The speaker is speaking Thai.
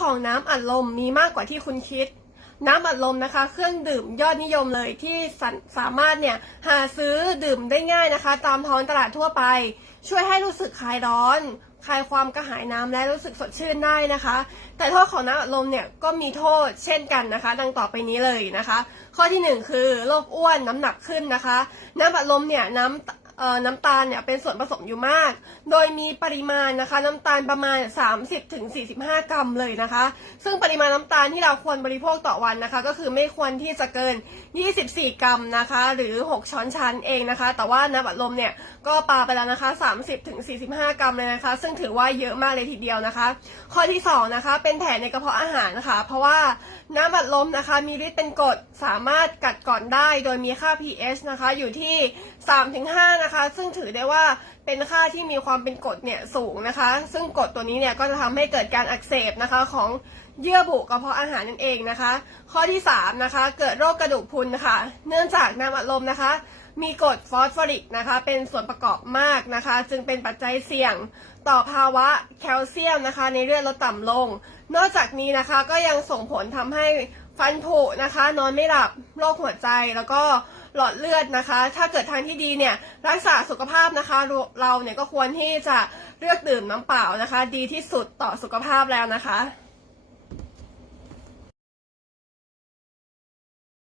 ของน้ำอัดลมมีมากกว่าที่คุณคิด น้ำอัดลมนะคะ เครื่องดื่มยอดนิยมเลยที่สาสามารถเนี่ยหาซื้อดื่มได้ง่ายนะคะ ตามท้องตลาดทั่วไป ช่วยให้รู้สึกคลายร้อนคลายความกระหายน้ำและรู้สึกสดชื่นได้นะคะ แต่โทษของน้ำอัดลมเนี่ยก็มีโทษเช่นกันนะคะ ดังต่อไปนี้เลยนะคะ ข้อที่หนึ่งคือโรคอ้วนน้ำหนักขึ้นนะคะ น้ำอัดลมเนี่ยน้ำ น้ำตาลเนี่ยเป็นส่วนผสมอยู่มาก โดยมีปริมาณนะคะ น้ำตาลประมาณ 30-45ถึง45 กรัมเลยนะคะ ซึ่งปริมาณน้ำตาลที่เราควรบริโภคต่อวันนะคะ ก็คือไม่ควรที่จะเกิน 24 กรัมนะคะ หรือ 6 ช้อนชันเองนะคะ แต่ว่าน้ำอัดลมเนี่ยก็ปาไปแล้วนะคะ 30-45ถึง45 กรัมเลยนะคะ ซึ่งถือว่าเยอะมากเลยทีเดียวนะคะ ข้อที่สองนะคะ เป็นแผลในกระเพาะอาหารนะคะ เพราะว่าน้ำอัดลมนะคะ มีฤทธิ์เป็นกรดสามารถกัดกร่อนได้ โดยมีค่า pH นะคะ อยู่ที่ 3-5นะคะซึ่งถือได้ว่าเป็นค่าที่มีความเป็นกรดเนี่ยสูงนะคะ ซึ่งกรดตัวนี้เนี่ยก็จะทำให้เกิดการอักเสบนะคะของเยื่อบุกระเพาะอาหารนั่นเองนะคะ ข้อที่3นะคะเกิดโรคกระดูกพุนค่ะ เนื่องจากน้ำอัดลมนะคะ มีกรดฟอสฟอริกนะคะ เป็นส่วนประกอบมากนะคะ จึงเป็นปัจจัยเสี่ยงต่อภาวะแคลเซียมนะคะ ในเลือดลดต่ำลง นอกจากนี้นะคะก็ยังส่งผลทำให้ ฟันผุนะคะ นอนไม่หลับโรคหัวใจแล้วก็หลอดเลือดนะคะ ถ้าเกิดทางที่ดีเนี่ยรักษาสุขภาพนะคะ เราเราเนี่ยก็ควรที่จะเลือกดื่มน้ำเปล่านะคะ ดีที่สุดต่อสุขภาพแล้วนะคะ